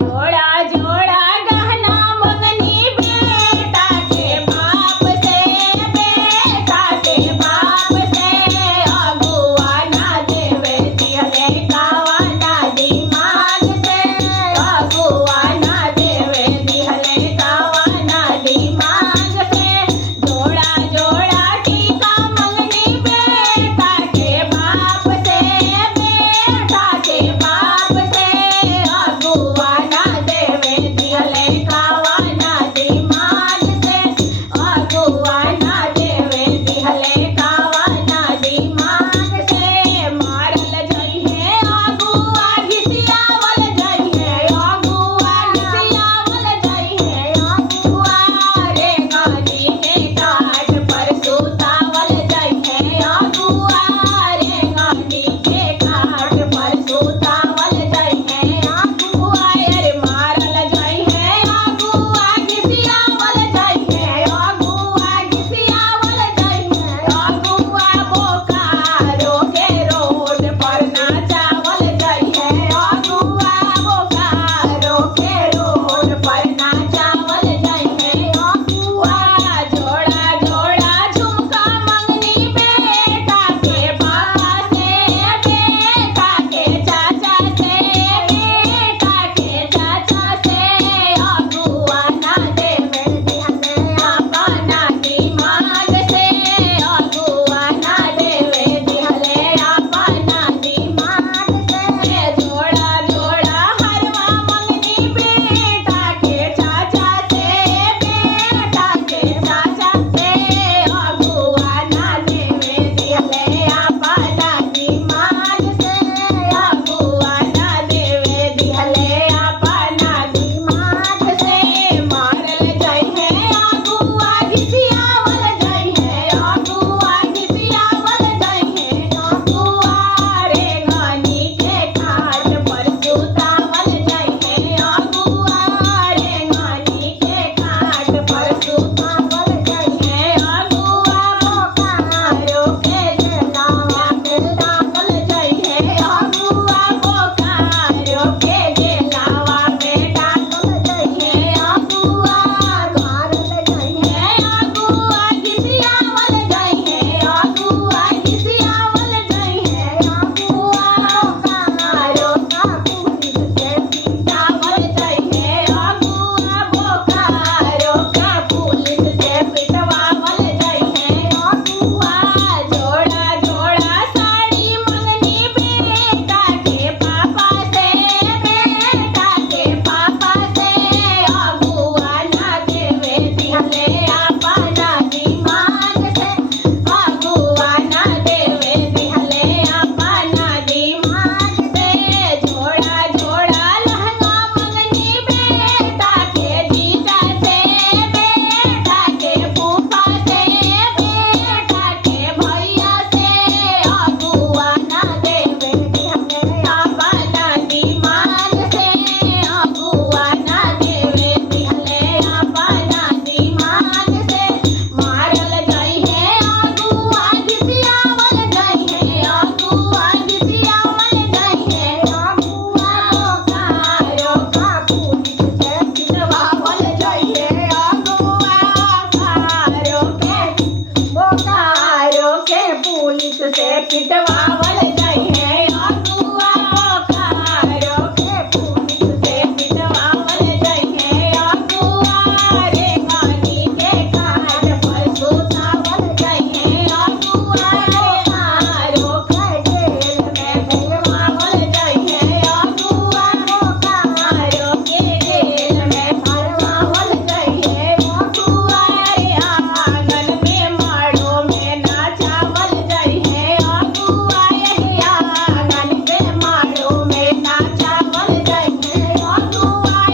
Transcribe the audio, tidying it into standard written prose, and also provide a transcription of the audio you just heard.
जोड़ा जोड़ा गहना मंगनी बेटा के बाप से, बेटा के बाप से अगुआ ना देवे दिहले कावा ना दिमाग से, अगुआ ना देवे दिहले कावा ना दिमाग से। जोड़ा जोड़ा टीका मंगनी बेटा के बाप से, बेटा के बाप से अगुआ ना देवे दिहले कावा ना दिमाग से, अगुआ ना देवे दिहले कावा ना दिमाग से। मारल जइहे अगुआ घिसियावल जइहे, अगुआ घिसियावल जइहे, अगुआ रे गानी के काठ पर सुतावल जइहे, अगुआ रे गानी के काठ पर सुतावल जइहे, अगुआ रे मारल जइहे अगुआ घिसियावल जइहे, अगुआ घिसियावल जइहे, अगुआ बोकारो के रोड पर नाचावल जइहे, अगुआ बोकारो के रोड पर नाचावल जइहे, अगुआ जोड़ा जोड़ा झुमका मंगनी बेटा के बाबा से, बेटा के चाचा से, बेटा के चाचा से अगुआ ना देवे दिहले अपना दिमाग से, अगुआ ना देवे दिहले अपना दिमाग से। जोड़ा जोड़ा हरवा मंगनी बेटा के चाचा से, बेटा के चाचा से अगुआ ना देवे दिहले अपना दिमाग से, अगुआ ना देवे दिहले अपना दिमाग से। मारल जइहे अगुआ घिसियावल जइहे, अगुआ घिसियावल जइहे, अगुआ रे गानी के काठ पर सुतावल जइहे, अगुआ रे गानी के काठ पर सुतावल जइहे, अगुआ बोकारो के जेलावा में डालल जइहे, अगुआ बोकारो के जेलावा में डालल जइहे, अगुआ मारल जइहे अगुआ घिसियावल जइहे, अगुआ घिसियावल जइहे, अगुआ बोकारो का पुलिस से पिटावल जइहे, अगुआ बोकारो का पुलिस से पिटवावल जइहे, अगुआ जोड़ा जोड़ा साड़ी मंगनी बेटा के पापा से, बेटा के पापा से अगुआ ना देवे दिहले अपना दिमाग से, अगुआ ना देवे दिहले अपना दिमाग से। जोड़ा जोड़ा लहंगा मंगनी बेटा के जीजा से, बेटा के फूफा से, बेटा के भैया से अगुआ ना देवे दिहले अपना दिमाग से, अगुआ ना देवे दिहले अपना दिमाग से। मारल जइहे अगुआ घिसियावल जइहे, अगुआ घिसियावल जइहे, अगुआ बोकारो का पुलिस से पिटवावल जइहे, अगुआ बोकारो के पुलिस से पिटवा